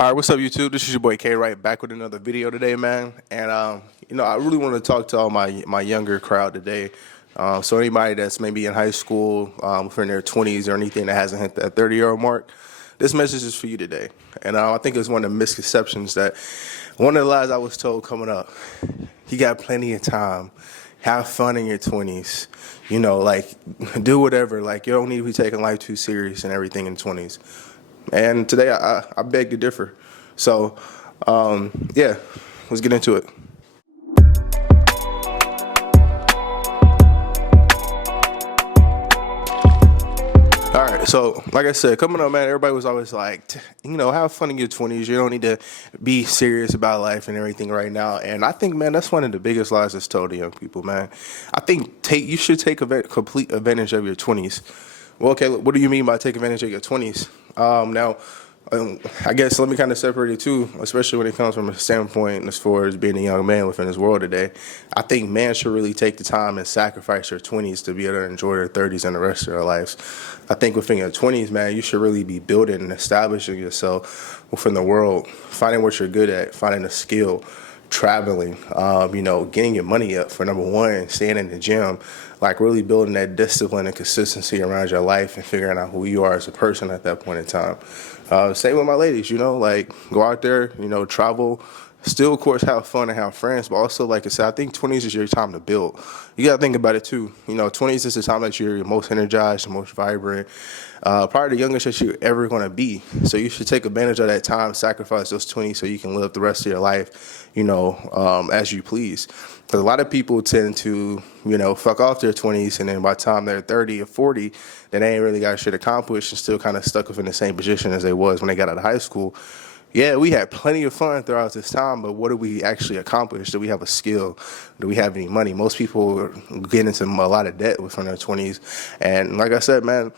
All right, what's up, YouTube? This is your boy K Right back with another video today, man. And I really want to talk to all my younger crowd today. So anybody that's maybe in high school, if in their 20s or anything that hasn't hit that 30-year-old mark, this message is for you today. And I think it's one of the misconceptions that one of the lies I was told coming up. You got plenty of time. Have fun in your 20s. You know, like do whatever. Like you don't need to be taking life too serious and everything in 20s. And today I beg to differ. So, yeah, let's get into it. All right, so like I said, coming up, man, everybody was always like, have fun in your 20s. You don't need to be serious about life and everything right now. And I think, man, that's one of the biggest lies that's told to young people, man. I think you should take complete advantage of your 20s. Well, okay, what do you mean by take advantage of your 20s? I guess let me kind of separate it too, especially when it comes from a standpoint as far as being a young man within this world today. I think man should really take the time and sacrifice their 20s to be able to enjoy their 30s and the rest of their lives. I think within your 20s, man, you should really be building and establishing yourself within the world, finding what you're good at, finding a skill, traveling, getting your money up for number one, staying in the gym, like really building that discipline and consistency around your life and figuring out who you are as a person at that point in time. Same with my ladies, like go out there, travel, still, of course, have fun and have friends, but also, like I said, I think 20s is your time to build. You got to think about it, too. 20s is the time that you're most energized, most vibrant, probably the youngest that you're ever going to be. So you should take advantage of that time, sacrifice those 20s so you can live the rest of your life, as you please. Because a lot of people tend to, fuck off their 20s, and then by the time they're 30 or 40, then they ain't really got shit accomplished and still kind of stuck within the same position as they was when they got out of high school. Yeah, we had plenty of fun throughout this time, but what did we actually accomplish? Do we have a skill? Do we have any money? Most people get into a lot of debt within their 20s. And like I said, man,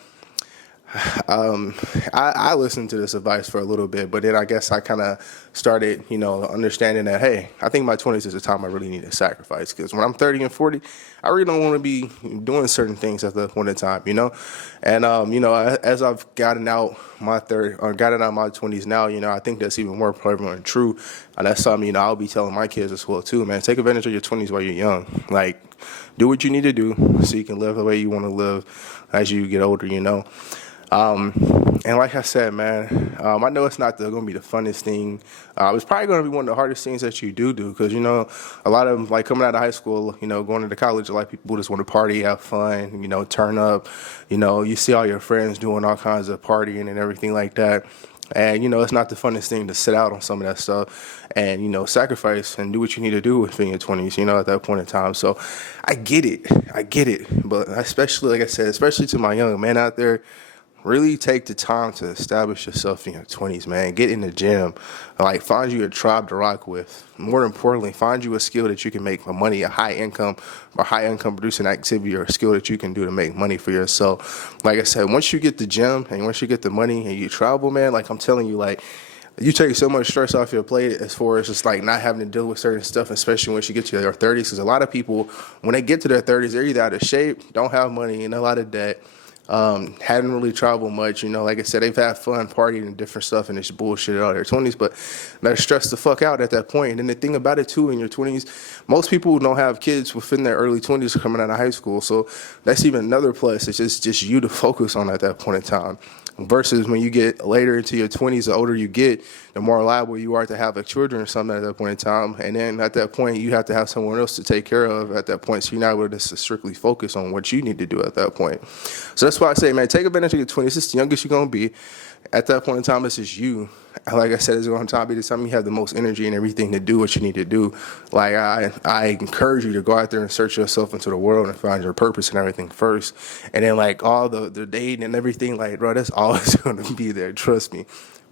I listened to this advice for a little bit, but then I guess I kind of started, understanding that, hey, I think my 20s is the time I really need to sacrifice. Because when I'm 30 and 40, I really don't want to be doing certain things at the point in time, And, as I've gotten out my 20s now, I think that's even more prevalent and true. And that's something, I'll be telling my kids as well, too, man. Take advantage of your 20s while you're young. Like, do what you need to do so you can live the way you want to live as you get older, And like I said, man, I know it's not going to be the funnest thing. It's probably going to be one of the hardest things that you do because, a lot of them, like coming out of high school, going into college, a lot of people just want to party, have fun, turn up. You see all your friends doing all kinds of partying and everything like that. And, it's not the funnest thing to sit out on some of that stuff and, sacrifice and do what you need to do within your 20s, at that point in time. So I get it. But especially, like I said, especially to my young men out there, really take the time to establish yourself in your 20s, man. Get in the gym. Like, find you a tribe to rock with. More importantly, find you a skill that you can make money, a high income producing activity or a skill that you can do to make money for yourself. Like I said, once you get the gym and once you get the money and you travel, man, like I'm telling you, like, you take so much stress off your plate as far as just like not having to deal with certain stuff, especially once you get to their 30s. Because a lot of people, when they get to their 30s, they're either out of shape, don't have money, and a lot of debt. Hadn't really traveled much, like I said, they've had fun partying and different stuff and it's bullshit out their 20s, but they're stressed the fuck out at that point. And then the thing about it too, in your 20s, most people don't have kids within their early 20s coming out of high school. So that's even another plus. It's just you to focus on at that point in time. Versus when you get later into your 20s, the older you get, the more liable you are to have children or something at that point in time. And then at that point, you have to have someone else to take care of at that point. So you're not able to strictly focus on what you need to do at that point. So that's why I say, man, take advantage of your 20s. It's the youngest you're going to be. At that point in time, it's just you. And like I said, it's going to be the time you have the most energy and everything to do what you need to do. Like, I encourage you to go out there and search yourself into the world and find your purpose and everything first. And then, like, all the dating and everything, like, bro, that's always going to be there. Trust me.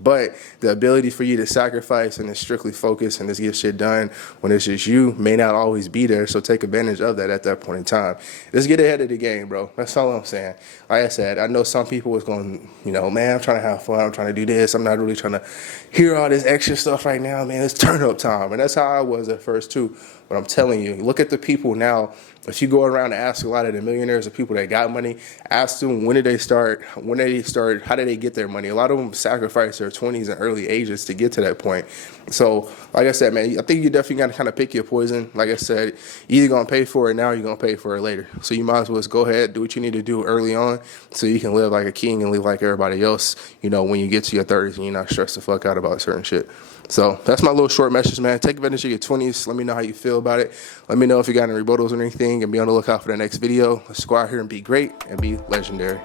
But the ability for you to sacrifice and to strictly focus and just get shit done when it's just you may not always be there. So take advantage of that at that point in time. Just get ahead of the game, bro. That's all I'm saying. Like I said, I know some people is going, man, I'm trying to have fun. I'm trying to do this. I'm not really trying to hear all this extra stuff right now, man. It's turn up time. And that's how I was at first, too. But I'm telling you, look at the people now. If you go around and ask a lot of the millionaires or people that got money, ask them when did they start, how did they get their money? A lot of them sacrificed their 20s and early ages to get to that point. So, like I said, man, I think you definitely got to kind of pick your poison. Like I said, you're either going to pay for it now or you're going to pay for it later. So you might as well just go ahead, do what you need to do early on so you can live like a king and live like everybody else, when you get to your 30s and you're not stressed the fuck out about certain shit. So that's my little short message, man. Take advantage of your 20s. Let me know how you feel about it. Let me know if you got any rebuttals or anything, and be on the lookout for the next video. Let's go out here and be great and be legendary.